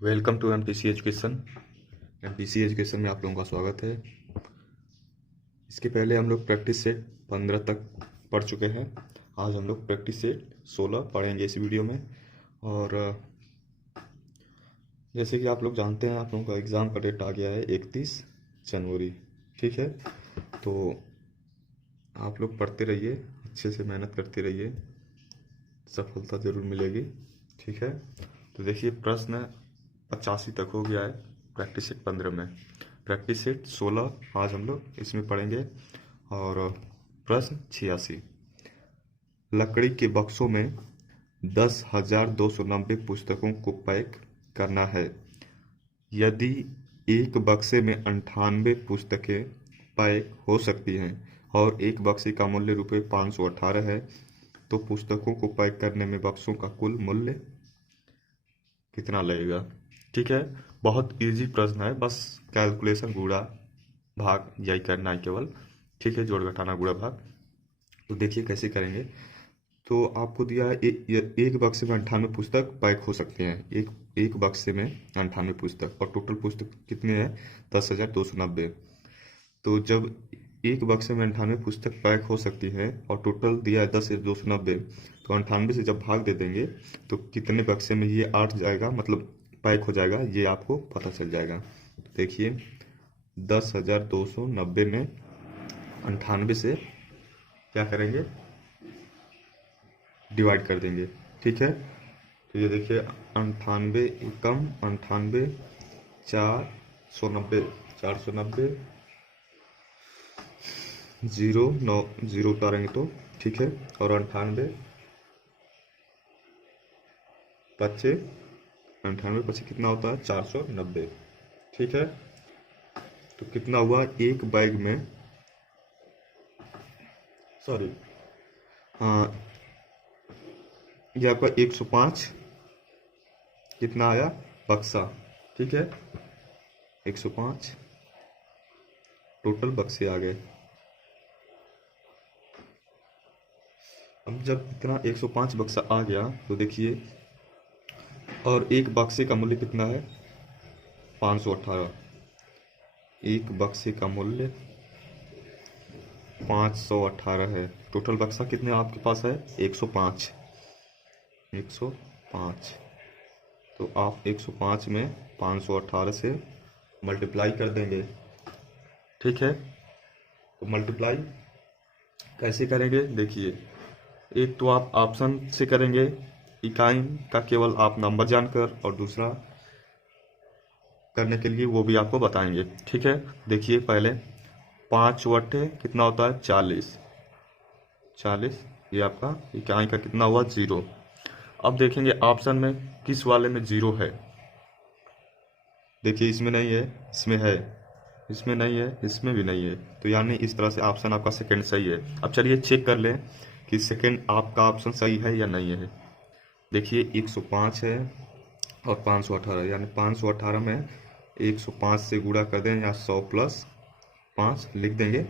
Welcome to MPC education. MPC education में आप लोगों का स्वागत है। इसके पहले हम लोग प्रैक्टिस सेट 15 तक पढ़ चुके हैं। आज हम लोग प्रैक्टिस सेट 16 पढ़ेंगे इस वीडियो में। और जैसे कि आप लोग जानते हैं, आप लोगों का एग्ज़ाम का डेट आ गया है 31 जनवरी। ठीक है, तो आप लोग पढ़ते रहिए, अच्छे से मेहनत करते रहिए, सफलता ज़रूर मिलेगी। ठीक है, तो देखिए प्रश्न 85 तक हो गया है प्रैक्टिस सेट 15 में। प्रैक्टिस सेट 16 आज हम लोग इसमें पढ़ेंगे। और प्रश्न 86, लकड़ी के बक्सों में 10,290 पुस्तकों को पैक करना है। यदि एक बक्से में 98 पुस्तकें पैक हो सकती हैं और एक बक्से का मूल्य रुपये 518 है, तो पुस्तकों को पैक करने में बक्सों का कुल मूल्य कितना लगेगा। ठीक है, बहुत इजी प्रश्न है, बस कैलकुलेशन गुणा भाग यही करना है केवल। ठीक है, जोड़ घटाना गुणा भाग। तो देखिए कैसे करेंगे। तो आपको दिया है एक बक्से में 98 पुस्तक पैक हो सकते हैं। एक बक्से में 98 पुस्तक, और टोटल पुस्तक कितने हैं? 10,290। तो जब एक बक्से में 98 पुस्तक पैक हो सकती है और टोटल दिया है 10,290, तो 98 से जब भाग दे देंगे तो कितने बक्से में ये आठ जाएगा, मतलब पैक हो जाएगा, ये आपको पता चल जाएगा। तो देखिए 10,290 में 98 से क्या करेंगे, डिवाइड कर देंगे। ठीक है, तो ये देखिए 98 एकम 98, 490, 490, 0 उतारेंगे तो ठीक है। और 98 पच्चे 98 पच्चे कितना होता है? 490। ठीक है, तो कितना हुआ एक बैग में, सॉरी, हाँ, ये आपका 105 कितना आया बक्सा। ठीक है, 105 टोटल बक्से आ गए। अब जब इतना 105 बक्सा आ गया तो देखिए, और एक बक्से का मूल्य कितना है? 518। एक बक्से का मूल्य 518 है। टोटल बक्सा कितने आपके पास है? 105। 105, तो आप 105 में 518 से मल्टीप्लाई कर देंगे। ठीक है, तो मल्टीप्लाई कैसे करेंगे देखिए, एक तो आप ऑप्शन से करेंगे इकाई का केवल आप नंबर जानकर, और दूसरा करने के लिए वो भी आपको बताएंगे। ठीक है, देखिए पहले 5 कितना होता है? 40। 40, ये आपका इकाई का कितना हुआ? 0। अब देखेंगे ऑप्शन में किस वाले में 0 है। देखिए इसमें नहीं है, इसमें है, इसमें नहीं है, इसमें भी नहीं है, तो यानी इस तरह से ऑप्शन आपका सेकंड सही है। अब चलिए चेक कर लें कि सेकंड आपका ऑप्शन सही है या नहीं है। देखिए 105 है और 518, यानी 518 में 105 से गुणा कर दें, या 100 प्लस 5 लिख देंगे,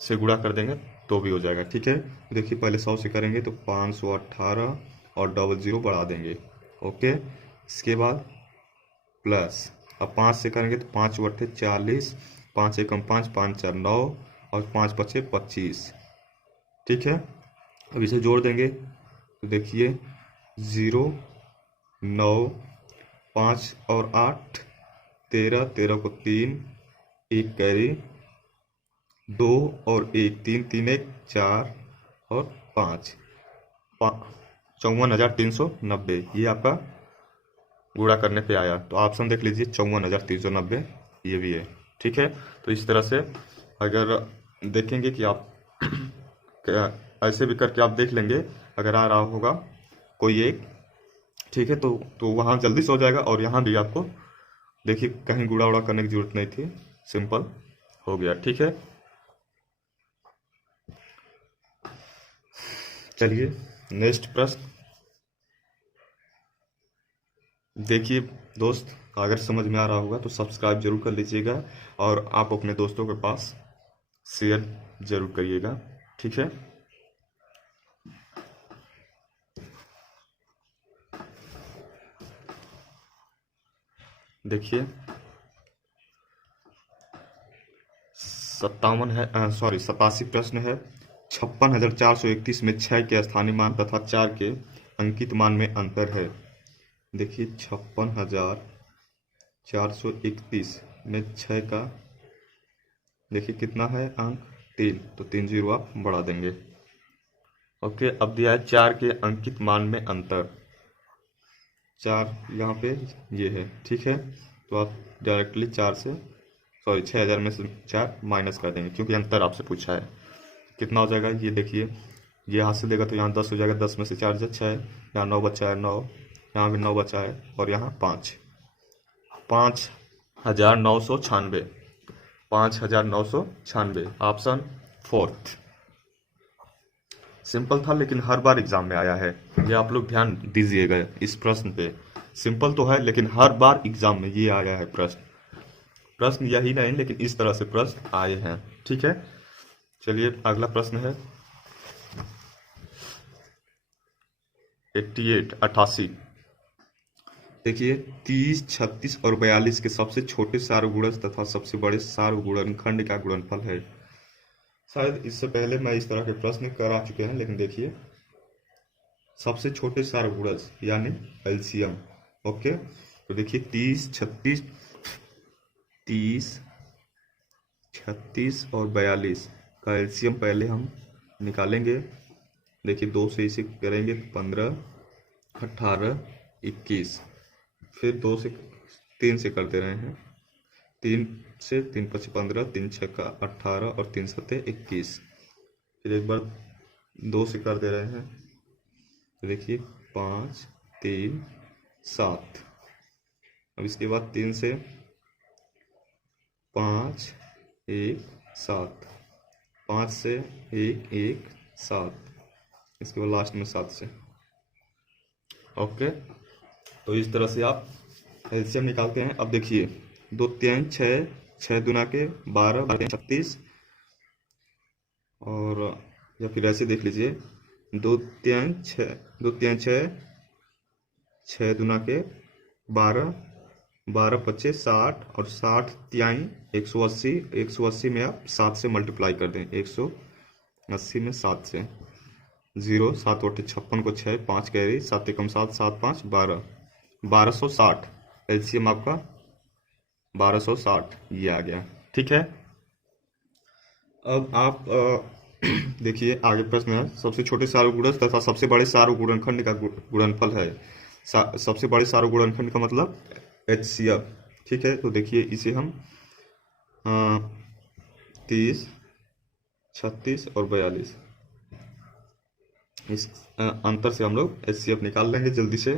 से गुणा कर देंगे तो भी हो जाएगा। ठीक है, देखिए पहले 100 से करेंगे तो 518 और डबल जीरो बढ़ा देंगे। ओके, इसके बाद प्लस, अब 5 से करेंगे तो 5 40, 5 एकम 5, 5 4 9, और 5 पचे 25। ठीक है, अब इसे जोड़ देंगे तो देखिए 0, 9, 5 और 8 13, 13 को 3, एक कैरी, 2 और 1 3, 3 1 4 और 5, 54,390, ये आपका गुणा करने पे आया। तो ऑप्शन देख लीजिए 54,390, ये भी है। ठीक है, तो इस तरह से अगर देखेंगे कि आप क्या, ऐसे भी करके आप देख लेंगे, अगर आ रहा होगा कोई एक, ठीक है, तो वहाँ जल्दी से हो जाएगा। और यहाँ भी आपको देखिए कहीं गुणा उड़ा करने की जरूरत नहीं थी, सिंपल हो गया। ठीक है, चलिए नेक्स्ट प्रश्न देखिए। दोस्त, अगर समझ में आ रहा होगा तो सब्सक्राइब जरूर कर लीजिएगा, और आप अपने दोस्तों के पास शेयर जरूर करिएगा। ठीक है, देखिए 57 है, सॉरी 87 प्रश्न है। 56,431 में 6 के स्थानीय मान तथा 4 के अंकित मान में अंतर है। देखिए 56,431 में 6 का देखिए कितना है अंक, 3, तो 3 जीरो आप बढ़ा देंगे। ओके, अब दिया है 4 के अंकित मान में अंतर। 4 यहाँ पे ये है, ठीक है, तो आप डायरेक्टली 4 से, सॉरी 6,000 में से 4 माइनस कर देंगे क्योंकि अंतर आपसे पूछा है। कितना हो जाएगा ये देखिए, ये यहाँ से देगा तो यहाँ 10 हो जाएगा, 10 में से 4 से 6, यहाँ 9 बचा है 9, यहाँ भी 9 बचा है और यहाँ 5, 5,996, 5,996, ऑप्शन फोर्थ। सिंपल था लेकिन हर बार एग्जाम में आया है, ये आप लोग ध्यान दीजिएगा इस प्रश्न पे। सिंपल तो है लेकिन हर बार एग्जाम में ये आया है प्रश्न। प्रश्न यही नहीं लेकिन इस तरह से प्रश्न आए हैं, ठीक है। चलिए अगला प्रश्न है 88। देखिए 30, 36 और 42 के सबसे छोटे सारगुणज तथा सबसे बड़े सारगुणनखंड का गुणनफल है। शायद इससे पहले मैं इस तरह के प्रश्न करा चुके हैं, लेकिन देखिए सबसे छोटे सारगुणज यानी एलसीएम। ओके, तो देखिए 30, 36 और 42 का एलसीएम पहले हम निकालेंगे। देखिए 2 से इसे करेंगे 15, 18, 21, फिर 2 से 3 से करते रहे हैं, 3 से 3 5 15, 3 6 का 18 और 3 7 21, फिर एक बार 2 से कर दे रहे हैं, तो देखिए 5 3 7। अब इसके बाद 3 से 5 1 7, 5 से 1 1 7, इसके बाद लास्ट में 7 से। ओके, तो इस तरह से आप एलसीएम निकालते हैं। अब देखिए 2 3 6, 6 दूना के 12, 36, और या फिर ऐसे देख लीजिए 2 3 6, 2 3 6, 6 दूना के 12, 12 25 60 और 60 तिहाई 180, 180 में आप 7 से मल्टीप्लाई कर दें, 180 में 7 से 0, 7 बटे 56 को 6, 5 कैरी, 7 एकम 7, 7 5 12, 1260। एलसीएम आपका 1260 ये आ गया, ठीक है। अब आप देखिए आगे प्रश्न है, सबसे छोटे सारगुणज तथा सबसे बड़े सारगुणनखंड का गुणनफल है। सबसे बड़े सारगुणनखंड का मतलब एचसीएफ, ठीक है। तो देखिए इसे हम 30, 36 और 42 इस अंतर से हम लोग एचसीएफ निकाल लेंगे जल्दी से।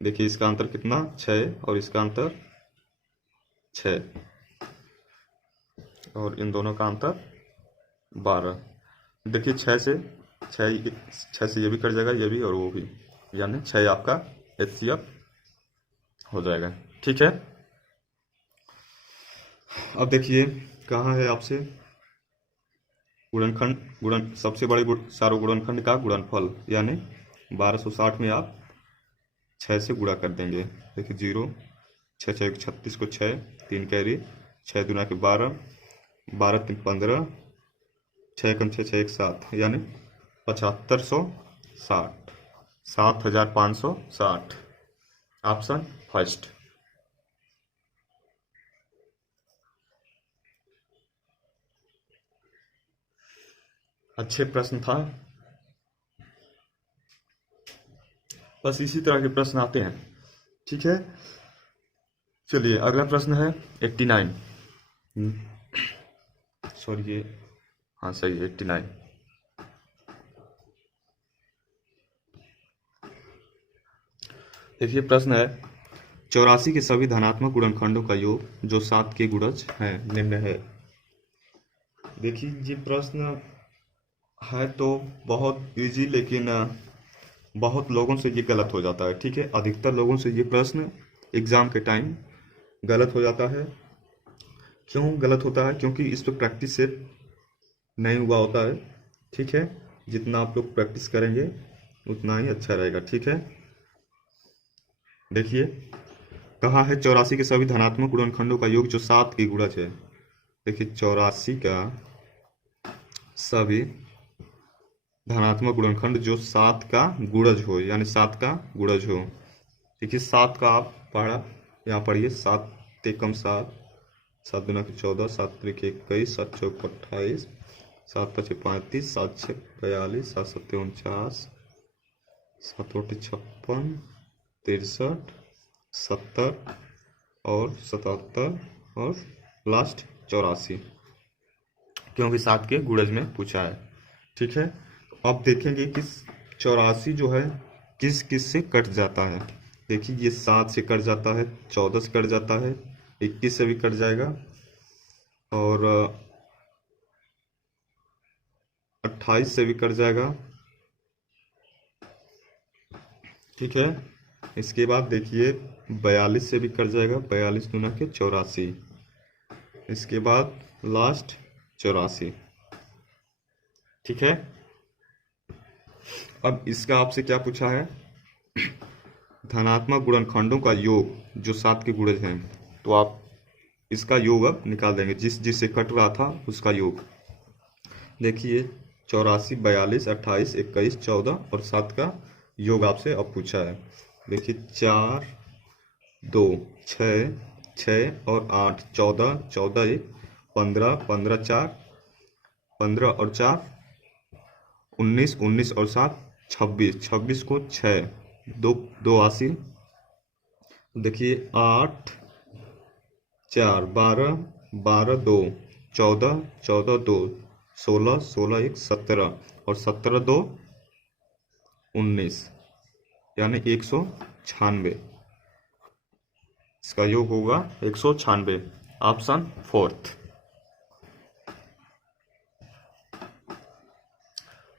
देखिए इसका अंतर कितना 6 और इसका अंतर 6 और इन दोनों का अंतर 12। देखिए 6 से ये भी कट जाएगा, ये भी और वो भी, यानी 6 आपका एचसीएफ हो जाएगा, ठीक है। अब देखिए कहाँ है आपसे सबसे बड़े सारगुणनखंड का गुणनफल, यानी 1260 में आप 6 से गुणा कर देंगे। देखिए 0, 6 6 36 को 6, 3 कैरी, 6 दूना के 12, 12 3 15, 6 कम 6 6 1 7, यानी 7560, 7560, ऑप्शन फर्स्ट। अच्छे प्रश्न था, बस इसी तरह के प्रश्न आते हैं, ठीक है। चलिए अगला प्रश्न है 89, सॉरी ये हाँ सही है 89। देखिए प्रश्न है 84 के सभी धनात्मक गुणनखंडों का योग जो 7 के गुणज हैं निम्न है। देखिए ये प्रश्न है तो बहुत इजी, लेकिन बहुत लोगों से ये गलत हो जाता है, ठीक है। अधिकतर लोगों से ये प्रश्न एग्जाम के टाइम गलत हो जाता है। क्यों गलत होता है? क्योंकि इस पर प्रैक्टिस से नहीं हुआ होता है, ठीक है। जितना आप लोग प्रैक्टिस करेंगे उतना ही अच्छा रहेगा, ठीक है। देखिए कहा है 84 के सभी धनात्मक गुणनखंडों का योग जो 7 की गुणज है। देखिए 84 का सभी धनात्मक गुणनखंड जो 7 का गुणज हो, यानी 7 का गुणज हो। देखिए 7 का आप पढ़ा, यहाँ पढ़िए 7 एकम 7, 7 दूना के 14, 7 त्रिक 21, 7 चौक 28, 7 पचे 35, 7 छः 42, 7 सत्ते 49, 7 ओटे 56, 63, 70 और 77 और लास्ट 84, क्योंकि 7 के गुणज में पूछा है। ठीक है, अब देखेंगे कि 84 जो है किस किस से कट जाता है। देखिए ये 7 से कट जाता है, 14 से कट जाता है, 21 से भी कट जाएगा और 28 से भी कट जाएगा। ठीक है, इसके बाद देखिए 42 से भी कट जाएगा, 42 दूना के 84, इसके बाद लास्ट 84। ठीक है, अब इसका आपसे क्या पूछा है, धनात्मक गुणनखंडों का योग जो 7 के गुणज हैं, तो आप इसका योग अब निकाल देंगे, जिससे कट रहा था उसका योग। देखिए 84, 42, 28, 21, 14 और 7 का योग आपसे अब पूछा है। देखिए 4, 2, 6, 6 और 8, 14, 14 1, 15, 15 4, 15 और 4 19, 19 और 7 26, 26 को 6 2 2 80। देखिए 8 4 12, 12 2 14, 14 2 16, 16 1 17 और 17 2 19, यानी 196। इसका योग होगा 196, ऑप्शन 4।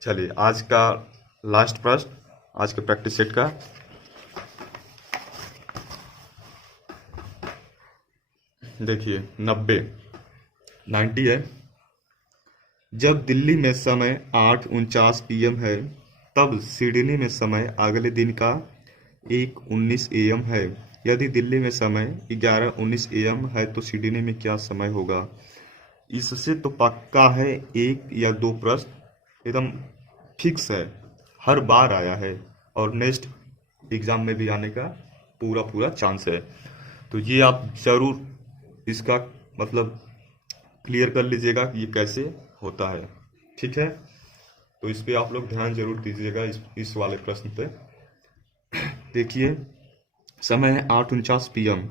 चलिए आज का लास्ट प्रश्न, आज के प्रैक्टिस सेट का। देखिए 90 है। जब दिल्ली में समय 8:49 PM है, तब सिडनी में समय अगले दिन का 1:19 AM है। यदि दिल्ली में समय 11:19 AM है तो सिडनी में क्या समय होगा। इससे तो पक्का है, एक या दो प्रश्न एकदम फिक्स है, हर बार आया है और नेक्स्ट एग्जाम में भी आने का पूरा पूरा चांस है। तो ये आप ज़रूर इसका मतलब क्लियर कर लीजिएगा कि ये कैसे होता है। ठीक है, तो इस पे आप लोग ध्यान जरूर दीजिएगा, इस वाले प्रश्न पे। देखिए समय है 8:49 PM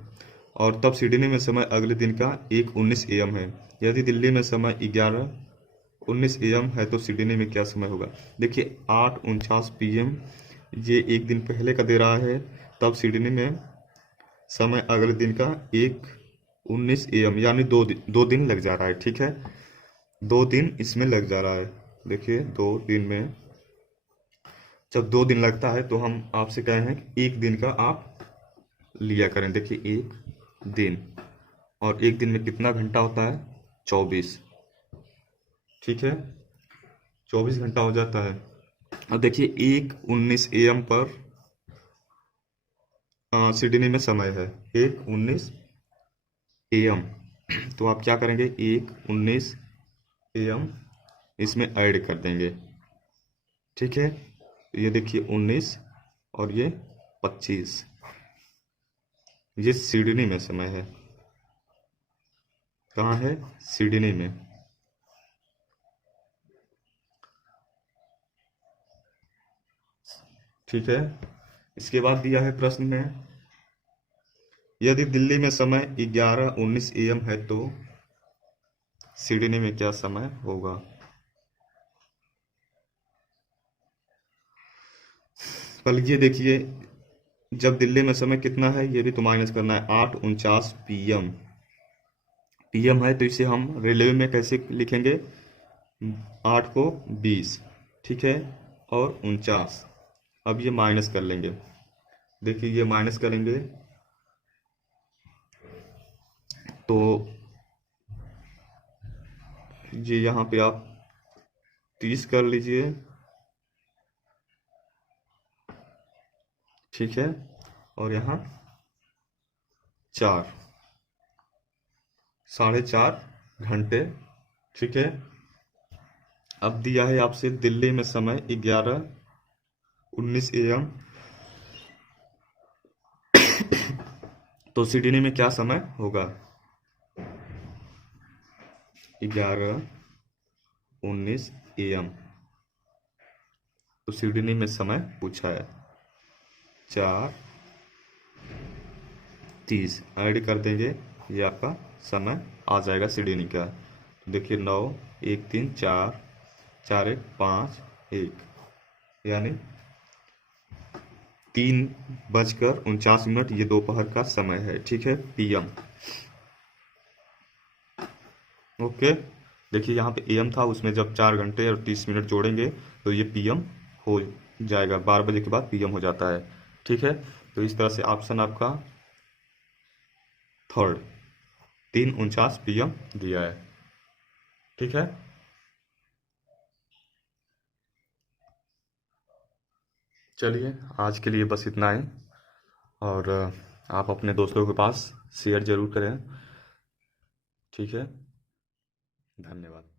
और तब सिडनी में समय अगले दिन का 1:19 AM है। यदि दिल्ली में समय 11:19 AM है तो सिडनी में क्या समय होगा। देखिए 8:49 PM ये एक दिन पहले का दे रहा है, तब सिडनी में समय अगले दिन का 1:19 AM, यानी दो दिन लग जा रहा है। ठीक है, 2 दिन इसमें लग जा रहा है। देखिए 2 दिन में जब 2 दिन लगता है तो हम आपसे कहे हैं कि एक दिन का आप लिया करें। देखिए एक दिन, और एक दिन में कितना घंटा होता है, 24। ठीक है, 24 घंटा हो जाता है। और देखिए 1:19 AM पर सिडनी में समय है 1:19 AM। तो आप क्या करेंगे, 1:19 AM इसमें ऐड कर देंगे। ठीक है, ये देखिए 19 और ये 25, ये सिडनी में समय है। कहाँ है, सिडनी में। ठीक है, इसके बाद दिया है प्रश्न में, यदि दिल्ली में समय 11:19 AM है तो सिडनी में क्या समय होगा। पहले ये देखिए, जब दिल्ली में समय कितना है ये भी तो माइनस करना है, 8:49 PM है, तो इसे हम रेलवे में कैसे लिखेंगे, 8 को 20, ठीक है, और 49। अब ये माइनस कर लेंगे। देखिए ये माइनस करेंगे तो ये यहाँ पे आप 30 कर लीजिए। ठीक है, और यहाँ 4, 4.5 घंटे। ठीक है। अब दिया है आपसे दिल्ली में समय 11:19 AM। तो सिडनी में क्या समय होगा? 11:19 AM। तो सिडनी में समय पूछा है 4:30 ऐड कर देंगे, ये आपका समय आ जाएगा सिडनी का। तो देखिए 9, 1, 3, 4, 4, 1, 5, 1, यानी 3:49 ये दोपहर का समय है। ठीक है, PM। ओके। देखिए यहाँ पे AM था, उसमें जब 4 घंटे और 30 मिनट जोड़ेंगे तो ये PM हो जाएगा। 12 बजे के बाद PM हो जाता है। ठीक है। तो इस तरह से ऑप्शन आपका थर्ड 3:49 PM दिया है। ठीक है। चलिए आज के लिए बस इतना ही। और आप अपने दोस्तों के पास शेयर जरूर करें। ठीक है। धन्यवाद।